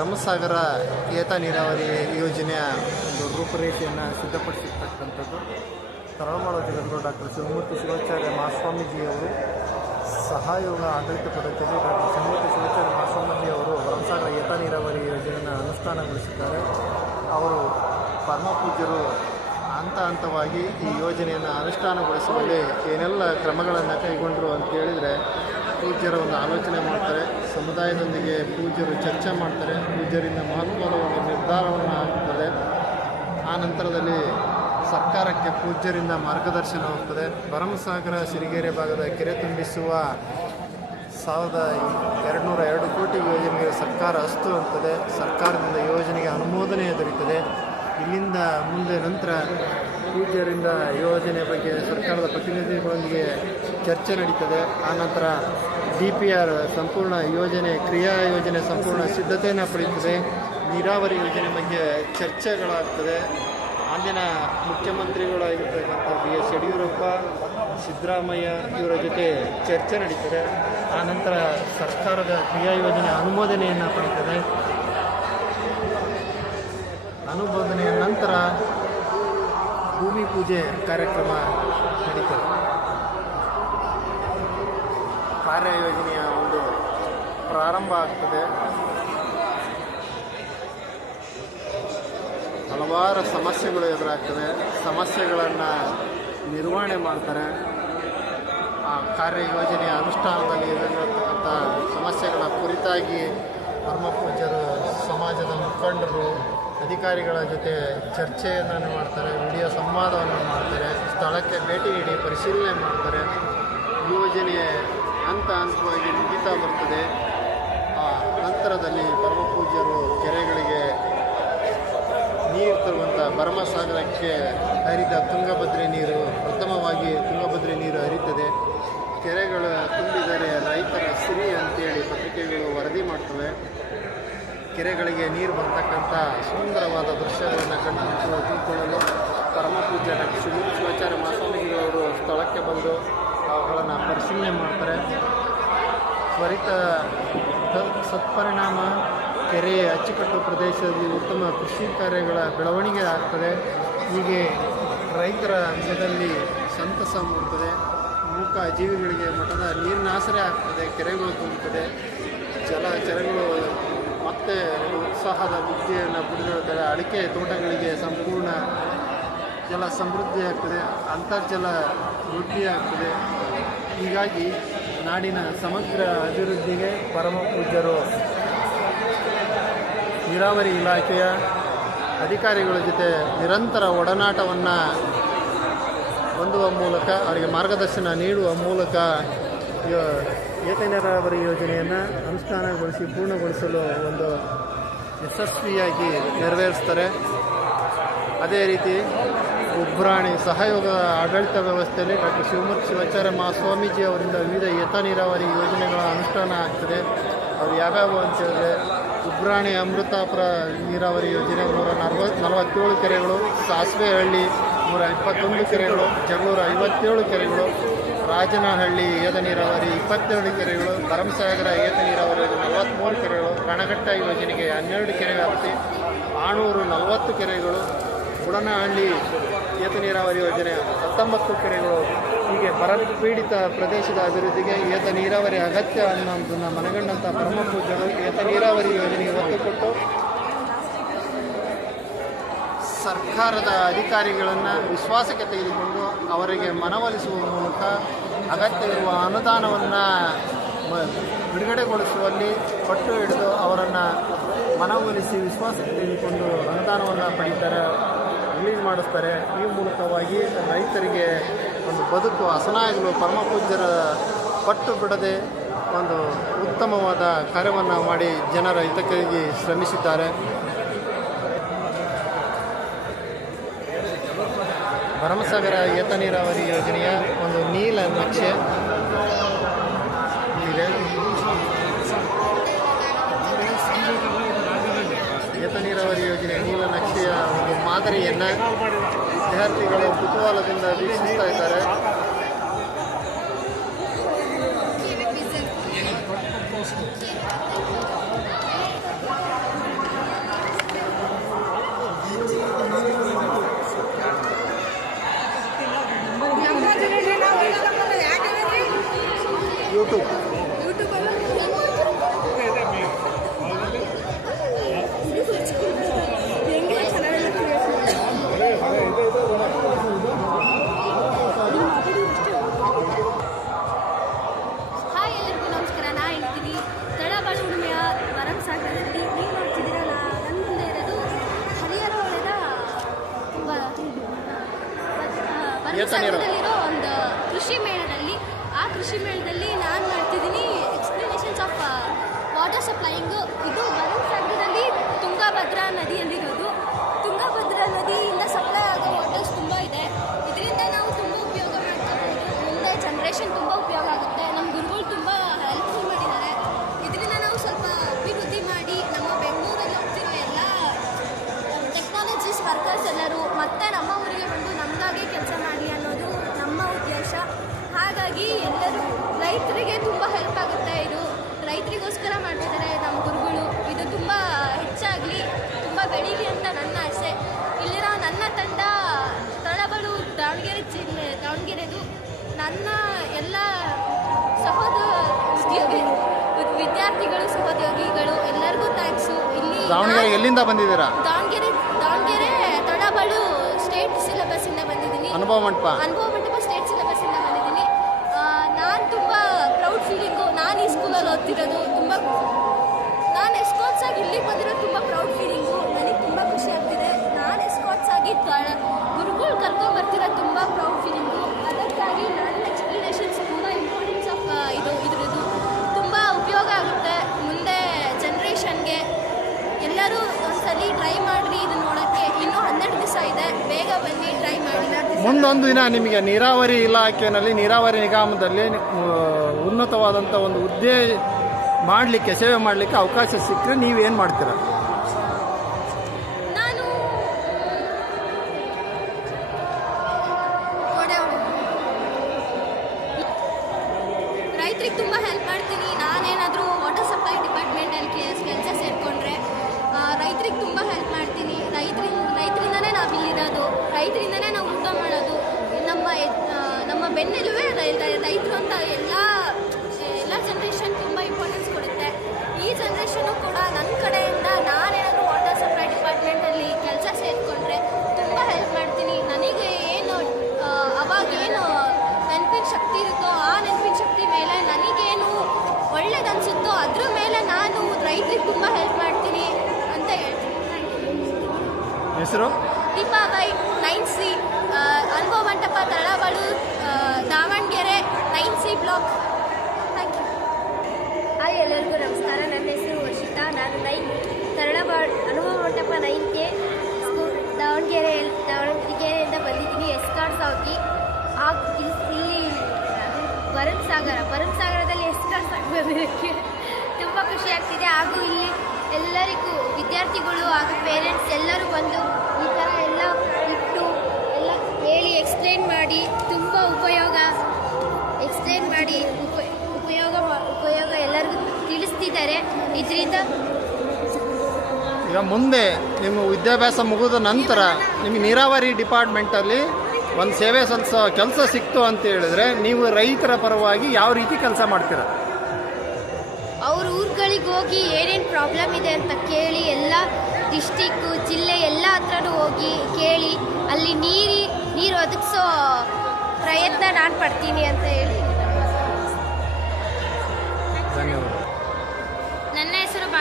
ಭರಮಸಾಗರ ಏತ ನೀರಾವರಿ ಯೋಜನೆಯ ಒಂದು ರೂಪರೇಖೆಯನ್ನು ಸಿದ್ಧಪಡಿಸಿರ್ತಕ್ಕಂಥದ್ದು. ತರಳಮಾಳ ಜಿಲ್ಲೆಗಳು ಡಾಕ್ಟರ್ ಶಿವಮೂರ್ತಿ ಶಿವಾಚಾರ್ಯ ಮಹಾಸ್ವಾಮೀಜಿಯವರು, ಸಹಯೋಗ ಆಡಳಿತ ಪದ್ಧತಿಯಲ್ಲಿ ಡಾಕ್ಟರ್ ಶಿವಮೂರ್ತಿ ಶಿವಾಚಾರ್ಯ ಮಹಾಸ್ವಾಮೀಜಿಯವರು ಭರಮಸಾಗರ ಏತ ನೀರಾವರಿ ಯೋಜನೆಯನ್ನು ಅನುಷ್ಠಾನಗೊಳಿಸಿದ್ದಾರೆ. ಅವರು ಪರಮಪೂಜ್ಯರು ಹಂತ ಹಂತವಾಗಿ ಈ ಯೋಜನೆಯನ್ನು ಅನುಷ್ಠಾನಗೊಳಿಸುವಲ್ಲಿ ಏನೆಲ್ಲ ಕ್ರಮಗಳನ್ನು ಕೈಗೊಂಡರು ಅಂತ ಹೇಳಿದರೆ ಪೂಜ್ಯರ ಒಂದು ಆಲೋಚನೆ ಮಾಡ್ತಾರೆ. ಸಮುದಾಯದೊಂದಿಗೆ ಪೂಜ್ಯರು ಚರ್ಚೆ ಮಾಡ್ತಾರೆ. ಪೂಜ್ಯರಿಂದ ಮಹತ್ವದ ಒಂದು ನಿರ್ಧಾರವನ್ನು ಆಗ್ತದೆ. ಆ ನಂತರದಲ್ಲಿ ಸರ್ಕಾರಕ್ಕೆ ಪೂಜ್ಯರಿಂದ ಮಾರ್ಗದರ್ಶನ ಹೋಗ್ತದೆ ಭರಮಸಾಗರ, ಸಿರಿಗೆರೆ ಭಾಗದ ಕೆರೆ ತುಂಬಿಸುವ ಸಾವಿರದ ಎರಡುನೂರ ಎರಡು ಕೋಟಿ ಯೋಜನೆಗೆ ಸರ್ಕಾರ ಅಸ್ತು ಅಂತದೆ. ಸರ್ಕಾರದಿಂದ ಯೋಜನೆಗೆ ಅನುಮೋದನೆ ದೊರೆಯುತ್ತದೆ. ಇಲ್ಲಿಂದ ಮುಂದೆ ನಂತರ ಪೂಜ್ಯರಿಂದ ಯೋಜನೆ ಬಗ್ಗೆ ಸರ್ಕಾರದ ಪ್ರತಿನಿಧಿಗಳೊಂದಿಗೆ ಚರ್ಚೆ ನಡೀತದೆ. ಆನಂತರ ಡಿ ಪಿ ಆರ್ ಸಂಪೂರ್ಣ ಯೋಜನೆ, ಕ್ರಿಯಾ ಯೋಜನೆ ಸಂಪೂರ್ಣ ಸಿದ್ಧತೆಯನ್ನು ಪಡೆಯುತ್ತದೆ. ನೀರಾವರಿ ಯೋಜನೆ ಬಗ್ಗೆ ಚರ್ಚೆಗಳಾಗ್ತದೆ. ಅಂದಿನ ಮುಖ್ಯಮಂತ್ರಿಗಳಾಗಿರ್ತಕ್ಕಂಥ ಬಿ ಎಸ್ ಯಡಿಯೂರಪ್ಪ, ಸಿದ್ದರಾಮಯ್ಯ ಇವರ ಜೊತೆ ಚರ್ಚೆ ನಡೀತದೆ. ಆನಂತರ ನಂತರ ಸರ್ಕಾರದ ಕ್ರಿಯಾ ಯೋಜನೆ ಅನುಮೋದನೆಯನ್ನು ಪಡೀತದೆ ಪೂಜೆ ಕಾರ್ಯಕ್ರಮ ನಡೀತದೆ. ಕಾರ್ಯಯೋಜನೆಯ ಒಂದು ಪ್ರಾರಂಭ ಆಗ್ತದೆ. ಹಲವಾರು ಸಮಸ್ಯೆಗಳು ಎದುರಾಗ್ತವೆ. ಸಮಸ್ಯೆಗಳನ್ನು ನಿರ್ವಹಣೆ ಮಾಡ್ತಾರೆ. ಆ ಕಾರ್ಯಯೋಜನೆಯ ಅನುಷ್ಠಾನದಲ್ಲಿ ಇರತಕ್ಕಂಥ ಸಮಸ್ಯೆಗಳ ಕುರಿತಾಗಿ ಪರಮಪೂಜ್ಯರು ಸಮಾಜದ ಮುಖಂಡರು ಅಧಿಕಾರಿಗಳ ಜೊತೆ ಚರ್ಚೆಯನ್ನು ಮಾಡ್ತಾರೆ, ವಿಡಿಯೋ ಸಂವಾದವನ್ನು ಮಾಡ್ತಾರೆ, ಸ್ಥಳಕ್ಕೆ ಭೇಟಿ ನೀಡಿ ಪರಿಶೀಲನೆ ಮಾಡ್ತಾರೆ. ಯೋಜನೆ ಹಂತ ಹಂತವಾಗಿ ಮುಗಿತಾ ಬರ್ತದೆ. ಆ ನಂತರದಲ್ಲಿ ಪರಮಪೂಜ್ಯರು ಕೆರೆಗಳಿಗೆ ನೀರು ತರುವಂಥ ಭರಮಸಾಗರಕ್ಕೆ ಹರಿದ ತುಂಗಭದ್ರೆ ನೀರು ಉತ್ತಮವಾಗಿ ತುಂಗಭದ್ರೆ ನೀರು ಹರಿತದೆ. ಕೆರೆಗಳು ತುಂಬಿದರೆ ರೈತರ ಸಿರಿ ಅಂತೇಳಿ ಪತ್ರಿಕೆಗಳು ವರದಿ ಮಾಡ್ತವೆ. ಕೆರೆಗಳಿಗೆ ನೀರು ಬರ್ತಕ್ಕಂಥ ಸುಂದರವಾದ ದೃಶ್ಯಗಳನ್ನು ಕಂಡು ತಿಳ್ಕೊಳ್ಳಲು ಪರಮ ಡಾಕ್ಟರ್ ಶಿವಮೂರ್ತಿ ಶಿವಾಚಾರ್ಯ ಮಾಸ್ವಾಮಿಗಳವರು ಸ್ಥಳಕ್ಕೆ ಬಂದು ಅವುಗಳನ್ನು ಪರಿಶೀಲನೆ ಮಾಡ್ತಾರೆ. ತ್ವರಿತ ಸತ್ಪರಿಣಾಮ ಕೆರೆ ಅಚ್ಚುಕಟ್ಟು ಪ್ರದೇಶದಲ್ಲಿ ಉತ್ತಮ ಕೃಷಿ ಕಾರ್ಯಗಳ ಬೆಳವಣಿಗೆ ಆಗ್ತದೆ. ಹೀಗೆ ರೈತರ ಅಂಶದಲ್ಲಿ ಸಂತಸ ಮೂಡ್ತದೆ. ಮೂಕ ಜೀವಿಗಳಿಗೆ ಮಠದ ನೀರಿನ ಆಸರೆ ಆಗ್ತದೆ. ಕೆರೆಗಳು ತುಂಬುತ್ತದೆ ಜಲಚರಗಳು ಮತ್ತೆ ಉತ್ಸಾಹದ ಬುದ್ಧಿಯನ್ನು ಪಡೆದಿರುತ್ತಾರೆ ಅಡಿಕೆ ತೋಟಗಳಿಗೆ ಸಂಪೂರ್ಣ ಜಲ ಸಮೃದ್ಧಿ ಆಗ್ತದೆ, ಅಂತರ್ಜಲ ವೃದ್ಧಿಯಾಗ್ತದೆ ಹೀಗಾಗಿ ನಾಡಿನ ಸಮಗ್ರ ಅಭಿವೃದ್ಧಿಗೆ ಪರಮ ಪೂಜ್ಯರು. ನೀರಾವರಿ ಇಲಾಖೆಯ ಅಧಿಕಾರಿಗಳ ಜೊತೆ ನಿರಂತರ ಒಡನಾಟವನ್ನು ಹೊಂದುವ ಮೂಲಕ, ಅವರಿಗೆ ಮಾರ್ಗದರ್ಶನ ನೀಡುವ ಮೂಲಕ ಏತ ನೀರಾವರಿ ಯೋಜನೆಯನ್ನು ಅನುಷ್ಠಾನಗೊಳಿಸಿ, ಪೂರ್ಣಗೊಳಿಸಲು ಒಂದು ಯಶಸ್ವಿಯಾಗಿ ನೆರವೇರಿಸ್ತಾರೆ. ಅದೇ ರೀತಿ ಉಬ್ರಾಣಿ ಸಹಯೋಗ ಆಡಳಿತ ವ್ಯವಸ್ಥೆಯಲ್ಲಿ ಡಾಕ್ಟರ್ ಶಿವಮೂರ್ತಿ ಶಿವಾಚಾರ್ಯ ಮಹಾಸ್ವಾಮೀಜಿ ಅವರಿಂದ ವಿವಿಧ ಏತ ನೀರಾವರಿ ಯೋಜನೆಗಳ ಅನುಷ್ಠಾನ ಆಗ್ತದೆ. ಅವು ಯಾವ್ಯಾವು ಅಂತ ಹೇಳಿದ್ರೆ ಉಬ್ರಾಣಿ ಅಮೃತಾಪುರ ನೀರಾವರಿ ಯೋಜನೆ ನೂರ ನಲ್ವತ್ತು ನಲವತ್ತೇಳು ಕೆರೆಗಳು, ಸಾಸಿವೆಹಳ್ಳಿ ನೂರ ಇಪ್ಪತ್ತೊಂದು ಕೆರೆಗಳು, ಜಗಳೂರು ಐವತ್ತೇಳು ಕೆರೆಗಳು ರಾಜನಹಳ್ಳಿ ಏತ ನೀರಾವರಿ ಇಪ್ಪತ್ತೆರಡು ಕೆರೆಗಳು ಭರಮಸಾಗರ ಏತ ನೀರಾವರಿ ನಲವತ್ತ್ಮೂರು ಕೆರೆಗಳು, ಕಣಘಟ್ಟ ಯೋಜನೆಗೆ ಹನ್ನೆರಡು ಕೆರೆ ವ್ಯಾಪ್ತಿ ಆಣೂರು ನಲವತ್ತು ಕೆರೆಗಳು ಬುಡನಹಳ್ಳಿ ಏತ ನೀರಾವರಿ ಯೋಜನೆ ಹತ್ತೊಂಬತ್ತು ಕೆರೆಗಳು. ಹೀಗೆ ಬರ ಪೀಡಿತ ಪ್ರದೇಶದ ಅಭಿವೃದ್ಧಿಗೆ ಏತ ನೀರಾವರಿ ಅಗತ್ಯ ಅನ್ನೋದನ್ನು ಮನಗಂಡಂಥ ಪರಮಪೂಜ್ಯರು ಏತ ನೀರಾವರಿ ಯೋಜನೆಗೆ ಒತ್ತು ಕೊಟ್ಟು ಸರ್ಕಾರದ ಅಧಿಕಾರಿಗಳನ್ನು ವಿಶ್ವಾಸಕ್ಕೆ ತೆಗೆದುಕೊಂಡು ಅವರಿಗೆ ಮನವೊಲಿಸುವ ಮೂಲಕ ಅಗತ್ಯವಿರುವ ಅನುದಾನವನ್ನು ಬಿಡುಗಡೆಗೊಳಿಸುವಲ್ಲಿ ಪಟ್ಟು ಹಿಡಿದು ಅವರನ್ನು ಮನವೊಲಿಸಿ ವಿಶ್ವಾಸಕ್ಕೆ ತೆಗೆದುಕೊಂಡು ಅನುದಾನವನ್ನು ಪಡೀತಾರೆ ರಿಲೀಸ್ ಮಾಡಿಸ್ತಾರೆ. ಈ ಮೂಲಕವಾಗಿ ರೈತರಿಗೆ ಒಂದು ಬದುಕು ಹಸನಾಗಲು ಪರಮಪೂಜ್ಯರ ಪಟ್ಟು ಬಿಡದೆ ಒಂದು ಉತ್ತಮವಾದ ಕಾರ್ಯವನ್ನು ಮಾಡಿ ಜನರ ಹಿತಕ್ಕಾಗಿ ಶ್ರಮಿಸಿದ್ದಾರೆ. ಭರಮಸಾಗರ ಏತ ನೀರಾವರಿ ಯೋಜನೆಯ ಒಂದು ನೀಲ ನಕ್ಷೆ ಇದೆ. ಏತ ನೀರಾವರಿ ಯೋಜನೆ ನೀಲ ನಕ್ಷೆಯ ಒಂದು ಮಾದರಿಯನ್ನು ವಿದ್ಯಾರ್ಥಿಗಳು ಕುತೂಹಲದಿಂದ ವೀಕ್ಷಿಸ್ತಾ ಇದ್ದಾರೆ. ಯೂಟ್ಯೂಬ್ ಹಾಯ್ ಎಲ್ಲರಿಗೂ ನಮಸ್ಕಾರ. ನಾ ಹೇಳ್ತೀನಿ ಭರಮಸಾಗರದಲ್ಲಿ ನೀವು ನೋಡ್ತಿದ್ದೀರಲ್ಲ ನನ್ನ ಮುಂದೆ ಇರೋದು ಹರಿಹರ ಹೊಳೆದ ಒಂದು ಕೃಷಿ ಮೇಳದಲ್ಲಿ ಆ ಕೃಷಿ ಮೇಳದಲ್ಲಿ ನಾನು ಮಾಡ್ತಿದ್ದೀನಿ. ಎಕ್ಸ್ಪ್ಲನೇಷನ್ಸ್ ಆಫ್ ವಾಟರ್ ಸಪ್ಲೈಯಿಂಗು ಇದು ಭರಮಸಾಗರದಲ್ಲಿ ತುಂಗಭದ್ರಾ ನದಿಯಲ್ಲಿರೋದು. ತುಂಗಭದ್ರಾ ನದಿಯಿಂದ ಸಪ್ಲೈ ಆಗೋ ವಾಟರ್ಸ್ ತುಂಬ ಇದೆ. ಇದರಿಂದ ನಾವು ತುಂಬ ಉಪಯೋಗ ಮಾಡ್ಕೋಬೋದು ಮುಂದೆ ಜನ್ರೇಷನ್ ತುಂಬ ಉಪಯೋಗ ಆಗುತ್ತೆ. ನಮ್ಮ ಗುರುಗಳು ತುಂಬ ಹೆಲ್ಪ್ಫುಲ್ ಮಾಡಿದ್ದಾರೆ. ಇದರಿಂದ ನಾವು ಸ್ವಲ್ಪ ಅಭಿವೃದ್ಧಿ ಮಾಡಿ ನಮ್ಮ ಬೆಂಗಳೂರಲ್ಲಿ ಹೋಗ್ತಿರೋ ಎಲ್ಲ ಟೆಕ್ನಾಲಜೀಸ್ ವರ್ಕರ್ಸ್ ಎಲ್ಲರೂ, ಮತ್ತೆ ನಮ್ಮ ಊರಿಗೆ ಬಂದು ನಮಗಾಗಿ ಕೆಲಸ ಉದ್ದೇಶ ಹಾಗಾಗಿ ಎಲ್ಲರೂ ರೈತರಿಗೆ ತುಂಬ ಹೆಲ್ಪ್ ಆಗುತ್ತೆ. ಇದು ರೈತರಿಗೋಸ್ಕರ ಮಾಡ್ತಿದ್ದಾರೆ ನಮ್ಮ ಗುರುಗಳು. ಇದು ತುಂಬ ಹೆಚ್ಚಾಗಲಿ ತುಂಬ ಬೆಳೀಲಿ ಅಂತ ನನ್ನ ಆಸೆ. ಇಲ್ಲಿರೋ ನನ್ನ ತಂಡ ತಳಬಳು ದಾವಣಗೆರೆ ಜಿಲ್ಲೆ ದಾವಣಗೆರೆದು ನನ್ನ ಎಲ್ಲ ಸಹೋದರ ಉದ್ಯೋಗಿ ವಿದ್ಯಾರ್ಥಿಗಳು ಸಹೋದ್ಯೋಗಿಗಳು ಎಲ್ಲರಿಗೂ ಥ್ಯಾಂಕ್ಸು ಇಲ್ಲಿ ದಾವಣಗೆರೆ ಎಲ್ಲಿಂದ ಬಂದಿದ್ದೀರಾ? ದಾವಣಗೆರೆ ದಾವಣಗೆರೆ ತಳಬಳು ಸ್ಟೇಟ್ ಸಿಲೆಬಸ್ ಇಂದ ಬಂದಿದ್ದೀನಿ. ಅನುಭವ ಮಂಟಪ. ಅನುಭವ ತ ಗುರುಗಳು ಕರ್ಕೊಂಡು ಬರ್ತಿರೋದು ತುಂಬ ಪ್ರೌಡ್ ಫೀಲಿಂಗು ಅದಕ್ಕಾಗಿ ನನ್ನ ಎಕ್ಸ್ಪ್ಲನೇಷನ್ಸ್ ತುಂಬ ಇಂಪಾರ್ಟೆನ್ಸ್ ಆಫ್ ಇದು, ಇದ್ರದ್ದು. ತುಂಬ ಉಪಯೋಗ ಆಗುತ್ತೆ. ಮುಂದೆ ಜನ್ರೇಷನ್ಗೆ ಎಲ್ಲರೂ ಒಂದ್ಸಲಿ ಟ್ರೈ ಮಾಡಿರಿ ಇದು ನೋಡೋಕ್ಕೆ. ಇನ್ನೂ ಹನ್ನೆರಡು ದಿವಸ ಇದೆ. ಬೇಗ ಬನ್ನಿ ಟ್ರೈ ಮಾಡಿ. ಮುಂದೊಂದು ದಿನ ನಿಮಗೆ ನೀರಾವರಿ ಇಲಾಖೆಯಲ್ಲಿ, ನೀರಾವರಿ ನಿಗಮದಲ್ಲಿ ಉನ್ನತವಾದಂಥ ಒಂದು ಹುದ್ದೆ ಮಾಡಲಿಕ್ಕೆ, ಸೇವೆ ಮಾಡಲಿಕ್ಕೆ ಅವಕಾಶ ಸಿಕ್ಕರೆ ನೀವೇನು ಮಾಡ್ತೀರಾ? ತುಂಬ ಹೆಲ್ಪ್ ಮಾಡ್ತೀನಿ. ಹೆಸರು? ದೀಪಾಬಾಯಿ nine C Anubhava Mantapa Talabalu Davanagere nine C block. Thank you hi ಎಲ್ಲರಿಗೂ ನಮಸ್ಕಾರ. ನನ್ನ ಹೆಸರು ವರ್ಷಿತಾ. ನಾನು ನೈನ್ ತರಳಬಾಳ್ ಅನುಭವ ಮಂಟಪ ನೈನ್ಗೆ ದಾವಣಗೆರೆ ದಾವಣಗೆರೆಯಿಂದ ಬಂದಿದ್ದೀನಿ. ಎಸ್ ಹಾಕಿ ಆ ಇಲ್- ಇಲ್ಲಿ ಭರತ್ ಸಾಗರ. ಭರತ್ ಸಾಗರದಲ್ಲಿ ಆಗಿ ಬಂದಿದ್ದಕ್ಕೆ ತುಂಬ ಖುಷಿ ಆಗ್ತಿದೆ. ಹಾಗೂ ಇಲ್ಲಿ ಎಲ್ಲರಿಗೂ ವಿದ್ಯಾರ್ಥಿಗಳು ಹಾಗೂ ಪೇರೆಂಟ್ಸ್ ಎಲ್ಲರೂ ಬಂದು ಈ ಥರ ಎಲ್ಲ ಇಟ್ಟು ಎಲ್ಲ ಹೇಳಿ ಎಕ್ಸ್ಪ್ಲೈನ್ ಮಾಡಿ ತುಂಬ ಉಪಯೋಗ ಎಕ್ಸ್ಪ್ಲೇನ್ ಮಾಡಿ ಉಪ ಉಪಯೋಗ ಮಾ- ಉಪಯೋಗ ಎಲ್ಲರಿಗೂ ತಿಳಿಸ್ತಿದ್ದಾರೆ ಇದರಿಂದ ಈಗ ಮುಂದೆ ನಿಮ್ಮ ವಿದ್ಯಾಭ್ಯಾಸ ಮುಗಿದ ನಂತರ ನಿಮಗೆ ನೀರಾವರಿ ಡಿಪಾರ್ಟ್ಮೆಂಟಲ್ಲಿ ಒಂದು ಸೇವೆ ಸಲ್ಲಿಸೋ ಕೆಲಸ ಸಿಕ್ತು ಅಂತ ಹೇಳಿದ್ರೆ ನೀವು ರೈತರ ಪರವಾಗಿ ಯಾವ ರೀತಿ ಕೆಲಸ ಮಾಡ್ತೀರ? ಅವ್ರ ಊರುಗಳಿಗೆ ಹೋಗಿ ಏನೇನು ಪ್ರಾಬ್ಲಮ್ ಇದೆ ಅಂತ ಕೇಳಿ ಎಲ್ಲ ಡಿಸ್ಟಿಕ್ ಜಿಲ್ಲೆ ಎಲ್ಲ ಹತ್ರನೂ ಹೋಗಿ ಕೇಳಿ ಅಲ್ಲಿ ನೀರು ನೀರು ಒದಗಿಸೋ ಪ್ರಯತ್ನ ನಾನು ಪಡ್ತೀನಿ ಅಂತ ಹೇಳಿ.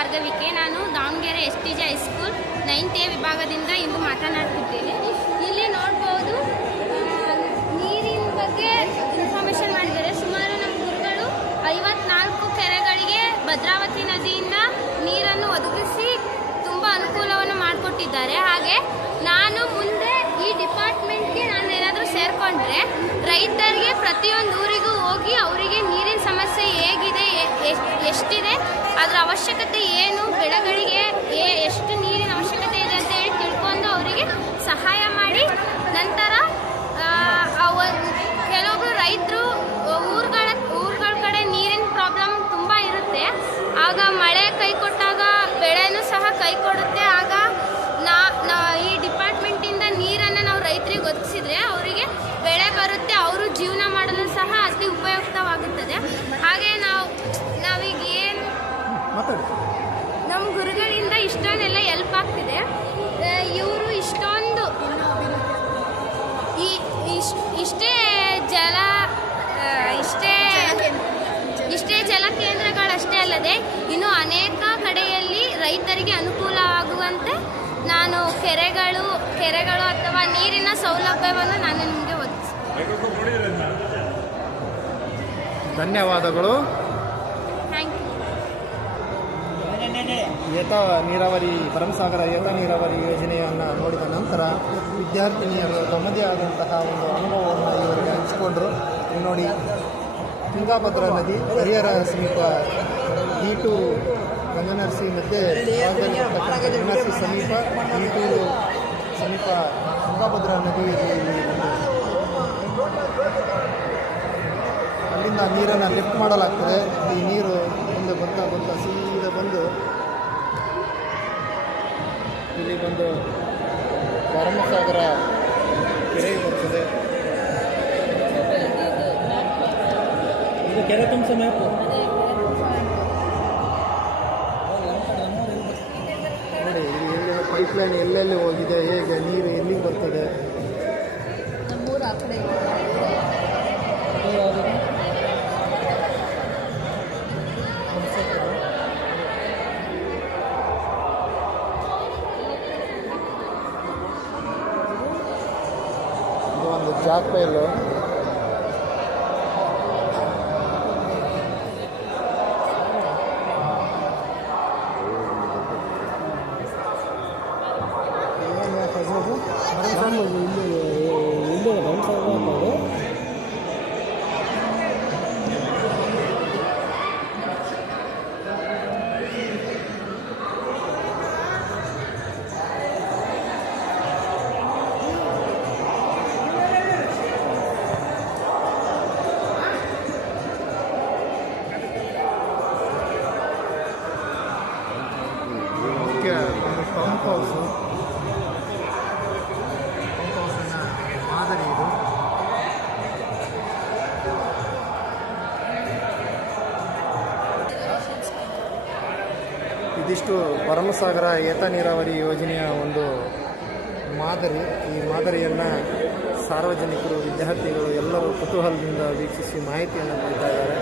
ಹೆಸರು ಭಾರ್ಗವಿಕೆ ನಾನು Davanagere S T G high school ninth A ವಿಭಾಗದಿಂದ ಇಂದು ಮಾತನಾಡ್ತಿದ್ದೇನೆ ಇಲ್ಲಿ ನೋಡ್ಬೋದು ನೀರಿನ ಬಗ್ಗೆ ಇನ್ಫಾರ್ಮೇಷನ್ ಮಾಡಿದ್ದಾರೆ. ಸುಮಾರು ನಮ್ಮ ಗುರುಗಳು ಐವತ್ನಾಲ್ಕು ಕೆರೆಗಳಿಗೆ ಭದ್ರಾವತಿ ನದಿಯಿಂದ ನೀರನ್ನು ಒದಗಿಸಿ ತುಂಬ ಅನುಕೂಲವನ್ನು ಮಾಡಿಕೊಟ್ಟಿದ್ದಾರೆ. ಹಾಗೆ ನಾನು ಮುಂದೆ ಈ ಡಿಪಾರ್ಟ್ಮೆಂಟ್ಗೆ ನಾನು ಏನಾದರೂ ಸೇರಿಕೊಂಡ್ರೆ ರೈತರಿಗೆ ಪ್ರತಿಯೊಂದು ಊರಿಗೂ ಹೋಗಿ ಅವರಿಗೆ ಎಷ್ಟಿದೆ? ಅದರ ಅವಶ್ಯಕತೆ ಏನು? ಬೆಳೆಗಳಿಗೆ ಎಷ್ಟು ನೀರಿನ ಧನ್ಯವಾದಗಳು. ಥ್ಯಾಂಕ್ ಯು ಏತ ನೀರಾವರಿ ಭರಮಸಾಗರ ಏತ ನೀರಾವರಿ ಯೋಜನೆಯನ್ನು ನೋಡಿದ ನಂತರ ವಿದ್ಯಾರ್ಥಿನಿಯರು ತಮ್ಮದೇ ಆದಂತಹ ಒಂದು ಅನುಭವವನ್ನು ಇವರಿಗೆ ಹಂಚಿಕೊಂಡರು. ನೋಡಿ ತುಂಗಾಭದ್ರಾ ನದಿ ಹರಿಹರ ಸಮೀಪ ಈಟೂರು ಗಂಗನರ್ಸಿ ಮತ್ತು ಗಂಗನರ್ಸಿ ಸಮೀಪ ಟು ಸಮೀಪ ತುಂಗಾಭದ್ರಾ ನದಿ ನೀರನ್ನು ಲಿಫ್ಟ್ ಮಾಡಲಾಗ್ತದೆ. ಈ ನೀರು ಮುಂದೆ ಬರ್ತಾ ಬರ್ತಾ ಸೀದಾ ಬಂದು ಇಲ್ಲಿ ಬಂದು ಭರಮಸಾಗರ ಕೆರೆ ಬರ್ತದೆ. ಇದು ಕೆರೆ ತುಂಬ ಸಮಯ ನೋಡಿ ಇಲ್ಲಿ ಪೈಪ್ ಲೈನ್ ಎಲ್ಲೆಲ್ಲಿ ಹೋಗಿದೆ ಹೇಗೆ ಒಂದು ಭರಮಸಾಗರ ಏತ ನೀರಾವರಿ ಯೋಜನೆಯ ಒಂದು ಮಾದರಿ. ಈ ಮಾದರಿಯನ್ನು ಸಾರ್ವಜನಿಕರು, ವಿದ್ಯಾರ್ಥಿಗಳು ಎಲ್ಲರೂ ಕುತೂಹಲದಿಂದ ವೀಕ್ಷಿಸಿ ಮಾಹಿತಿಯನ್ನು ಪಡಿತಾ ಇದ್ದಾರೆ